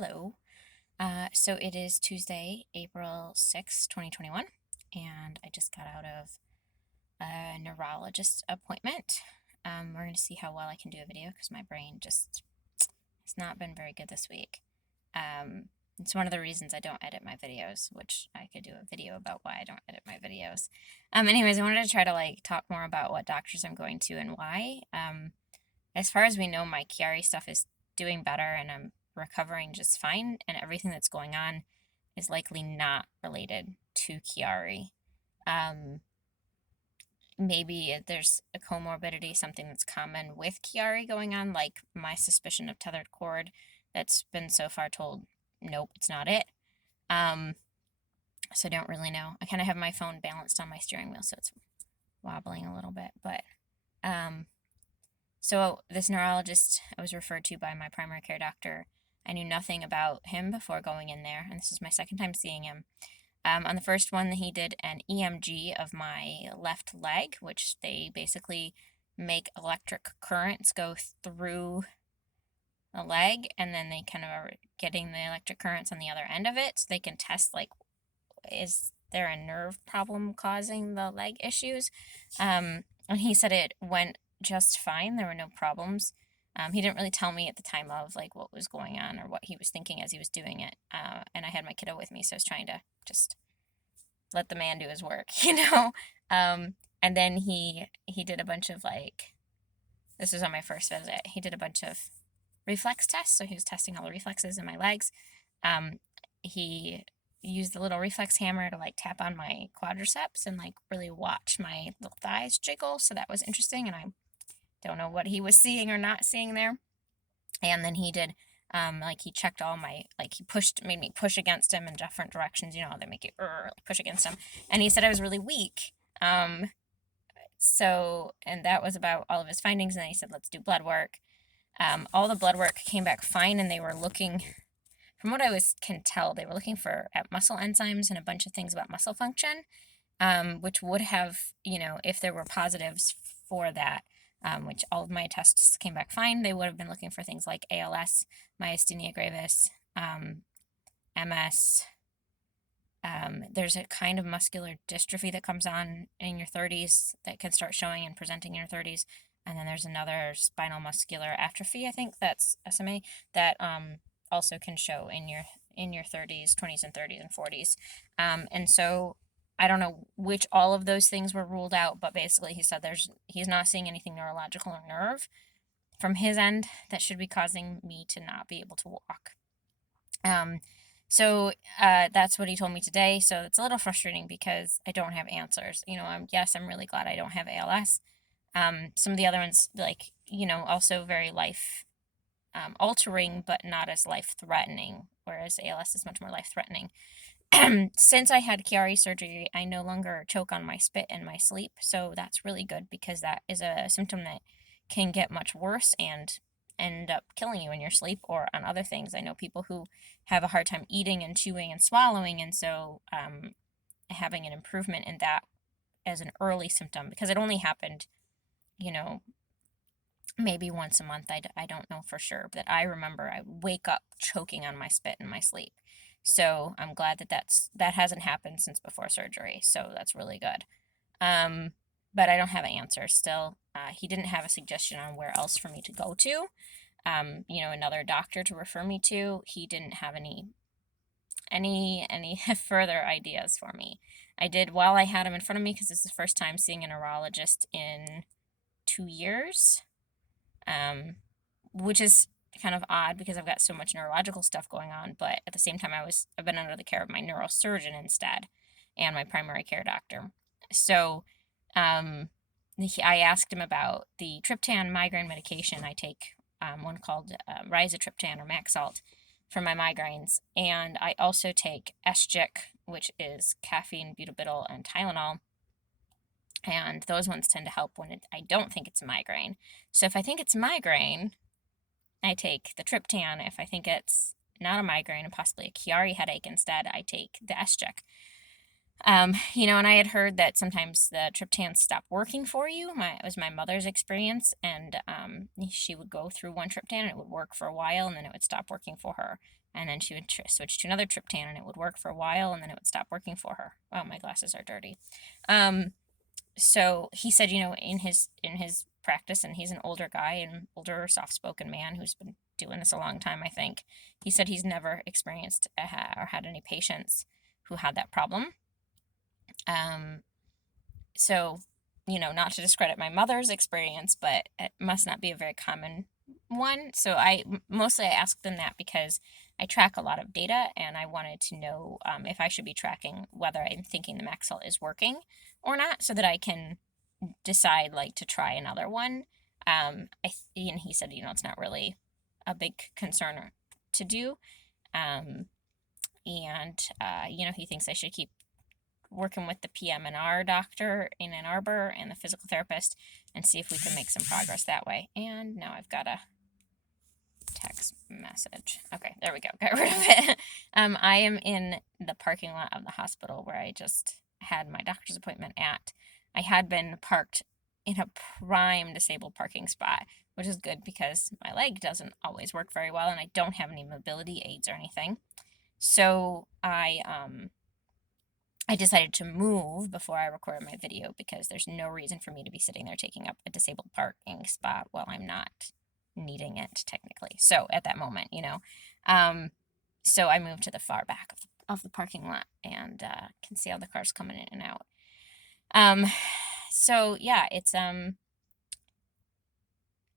Hello. So it is Tuesday, April 6th, 2021, and I just got out of a neurologist appointment. We're going to see how well I can do a video because my brain just has not been very good this week. It's one of the reasons I don't edit my videos, which I could do a video about why I don't edit my videos. Anyways, I wanted to try to talk more about what doctors I'm going to and why. As far as we know, my Chiari stuff is doing better and I'm recovering just fine, and everything that's going on is likely not related to Chiari. Maybe there's a comorbidity, something that's common with Chiari going on, like my suspicion of tethered cord that's been so far told, nope, it's not it. So I don't really know. I kind of have my phone balanced on my steering wheel, so it's wobbling a little bit, but so this neurologist I was referred to by my primary care doctor, I knew nothing about him before going in there, and this is my second time seeing him. On the first one, he did an EMG of my left leg, which they basically make electric currents go through the leg, and then they kind of are getting the electric currents on the other end of it, so they can test, is there a nerve problem causing the leg issues? And he said it went just fine. There were no problems. He didn't really tell me at the time of what was going on or what he was thinking as he was doing it. And I had my kiddo with me, so I was trying to just let the man do his work, And then he did a bunch of this was on my first visit. He did a bunch of reflex tests, so he was testing all the reflexes in my legs. He used the little reflex hammer to tap on my quadriceps and really watch my little thighs jiggle, so that was interesting, and I don't know what he was seeing or not seeing there. And then he did he checked all my he made me push against him in different directions, they make you push against him, and he said I was really weak. So, and that was about all of his findings, and then he said let's do blood work. All the blood work came back fine, and they were looking, from what I can tell, they were looking at muscle enzymes and a bunch of things about muscle function, which would have, if there were positives for that, which all of my tests came back fine, they would have been looking for things like ALS, myasthenia gravis, MS. There's a kind of muscular dystrophy that comes on in your 30s that can start showing and presenting in your 30s. And then there's another spinal muscular atrophy, I think that's SMA, that also can show in your 30s, 20s and 30s and 40s. And so I don't know which all of those things were ruled out, but basically he said he's not seeing anything neurological or nerve from his end that should be causing me to not be able to walk. So that's what he told me today. So it's a little frustrating because I don't have answers. I'm really glad I don't have ALS. Some of the other ones, also very life altering, but not as life threatening, whereas ALS is much more life threatening. Since I had Chiari surgery, I no longer choke on my spit in my sleep, so that's really good because that is a symptom that can get much worse and end up killing you in your sleep or on other things. I know people who have a hard time eating and chewing and swallowing, and so having an improvement in that as an early symptom, because it only happened, maybe once a month. I don't know for sure, but I remember I wake up choking on my spit in my sleep. So I'm glad that hasn't happened since before surgery. So that's really good. But I don't have an answer still. He didn't have a suggestion on where else for me to go to. Another doctor to refer me to. He didn't have any further ideas for me. I did, while I had him in front of me, because this is the first time seeing a neurologist in 2 years, which is kind of odd because I've got so much neurological stuff going on, but at the same time I've been under the care of my neurosurgeon instead and my primary care doctor. So I asked him about the triptan migraine medication. I take one called rizatriptan or Maxalt for my migraines, and I also take Esgic, which is caffeine, butylabital, and Tylenol. And those ones tend to help when I don't think it's a migraine. So if I think it's migraine, I take the triptan. If I think it's not a migraine and possibly a Chiari headache instead, I take the Esgic. And I had heard that sometimes the triptans stop working for you. It was my mother's experience, and she would go through one triptan and it would work for a while, and then it would stop working for her. And then she would switch to another triptan and it would work for a while, and then it would stop working for her. Oh, my glasses are dirty. So he said, in his practice, and he's an older guy, an older, soft-spoken man who's been doing this a long time, I think. He said he's never experienced or had any patients who had that problem. So, not to discredit my mother's experience, but it must not be a very common one. So I asked them that because I track a lot of data, and I wanted to know if I should be tracking whether I'm thinking the Maxell is working or not, so that I can decide to try another one. And he said, it's not really a big concern to do. He thinks I should keep working with the PM&R doctor in Ann Arbor and the physical therapist and see if we can make some progress that way. And now I've got a text message. Okay, there we go. Got rid of it. I am in the parking lot of the hospital where I just had my doctor's appointment at. I had been parked in a prime disabled parking spot, which is good because my leg doesn't always work very well and I don't have any mobility aids or anything. So I decided to move before I recorded my video because there's no reason for me to be sitting there taking up a disabled parking spot while I'm not needing it technically. So at that moment, so I moved to the far back of the parking lot and can see all the cars coming in and out. So yeah, it's a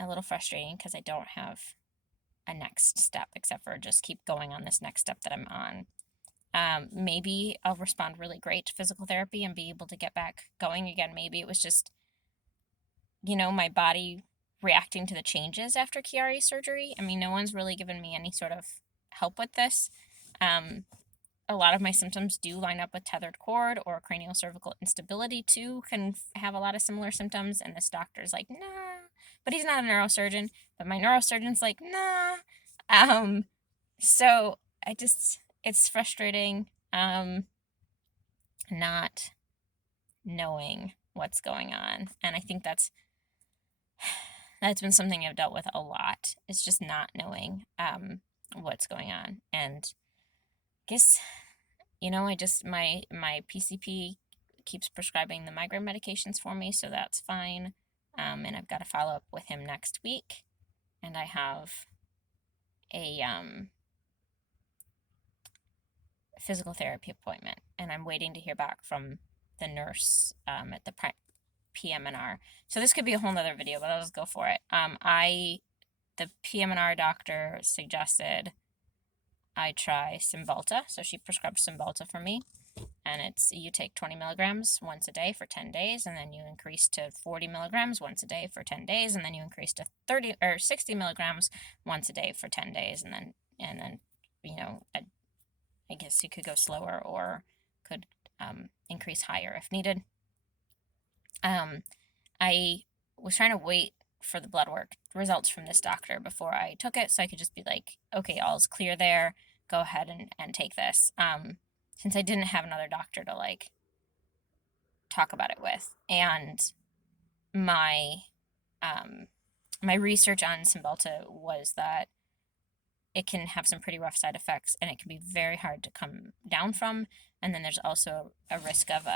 little frustrating because I don't have a next step except for just keep going on this next step that I'm on. Maybe I'll respond really great to physical therapy and be able to get back going again. Maybe it was just, my body reacting to the changes after Chiari surgery. I mean, no one's really given me any sort of help with this. A lot of my symptoms do line up with tethered cord or cranial cervical instability too, can have a lot of similar symptoms. And this doctor's like, nah, but he's not a neurosurgeon, but my neurosurgeon's like, nah. So it's frustrating, not knowing what's going on. And I think that's been something I've dealt with a lot. It's just not knowing, what's going on. And I guess, my PCP keeps prescribing the migraine medications for me, so that's fine. And I've got to follow up with him next week. And I have a, physical therapy appointment, and I'm waiting to hear back from the nurse at the PM&R. So this could be a whole nother video, but I'll just go for it. The PM&R doctor suggested I try Cymbalta, so she prescribed Cymbalta for me, and you take 20 milligrams once a day for 10 days, and then you increase to 40 milligrams once a day for 10 days, and then you increase to 30 or 60 milligrams once a day for 10 days, and then I guess you could go slower or could increase higher if needed. I was trying to wait for the blood work results from this doctor before I took it, so I could just be like, okay, all's clear there. Go ahead and take this. Since I didn't have another doctor to talk about it with, and my my research on Cymbalta was that it can have some pretty rough side effects, and it can be very hard to come down from. And then there's also a risk of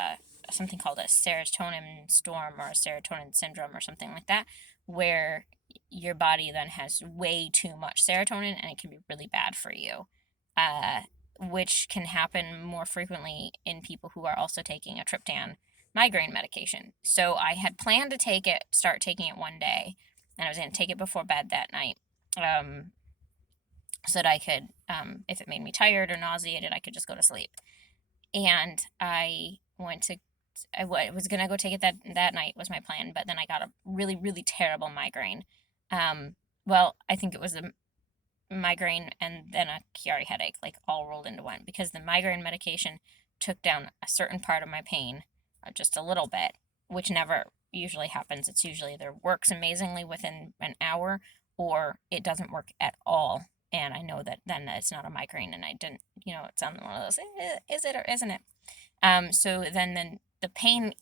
something called a serotonin storm or a serotonin syndrome or something like that, where your body then has way too much serotonin, and it can be really bad for you, which can happen more frequently in people who are also taking a triptan migraine medication. So I had planned to start taking it one day, and I was going to take it before bed that night. So that I could, if it made me tired or nauseated, I could just go to sleep. And I was going to go take it that night was my plan, but then I got a really, really terrible migraine. Well, I think it was a migraine and then a Chiari headache, all rolled into one, because the migraine medication took down a certain part of my pain, just a little bit, which never usually happens. It's usually either works amazingly within an hour or it doesn't work at all. And I know that then it's not a migraine, and I didn't, it's on one of those, is it or isn't it? So then the pain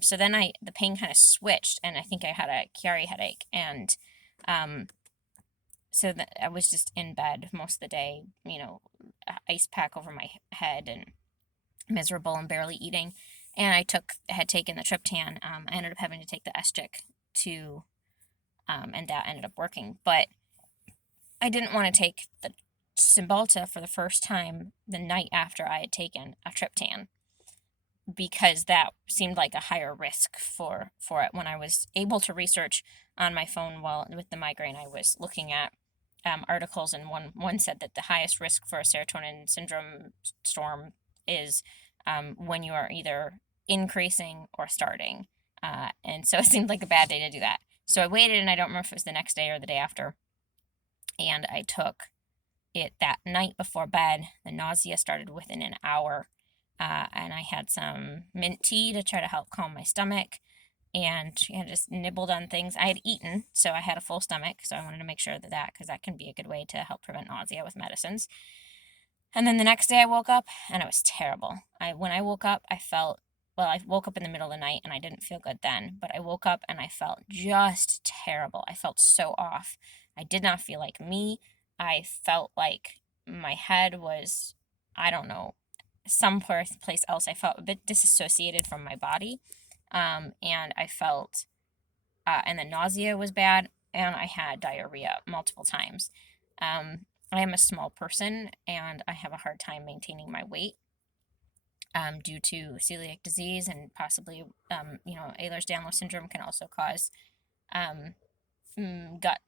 so then the pain kind of switched, and I think I had a Chiari headache, and so that I was just in bed most of the day, ice pack over my head and miserable and barely eating. And had taken the triptan. I ended up having to take the SGIC to, and that ended up working. But I didn't want to take the Cymbalta for the first time the night after I had taken a triptan, because that seemed like a higher risk for it. When I was able to research on my phone while with the migraine, I was looking at articles, and one said that the highest risk for a serotonin syndrome storm is when you are either increasing or starting. And so it seemed like a bad day to do that. So I waited, and I don't remember if it was the next day or the day after, and I took it that night before bed. The nausea started within an hour, and I had some mint tea to try to help calm my stomach, and just nibbled on things. I had eaten, so I had a full stomach, so I wanted to make sure because that can be a good way to help prevent nausea with medicines. And then the next day I woke up, and it was terrible. When I woke up, I woke up in the middle of the night, and I didn't feel good then, but I woke up and I felt just terrible. I felt so off. I did not feel like me. I felt like my head was, I don't know, some place else. I felt a bit disassociated from my body. And I felt, and the nausea was bad, and I had diarrhea multiple times. I am a small person, and I have a hard time maintaining my weight, due to celiac disease, and possibly, Ehlers-Danlos syndrome can also cause gut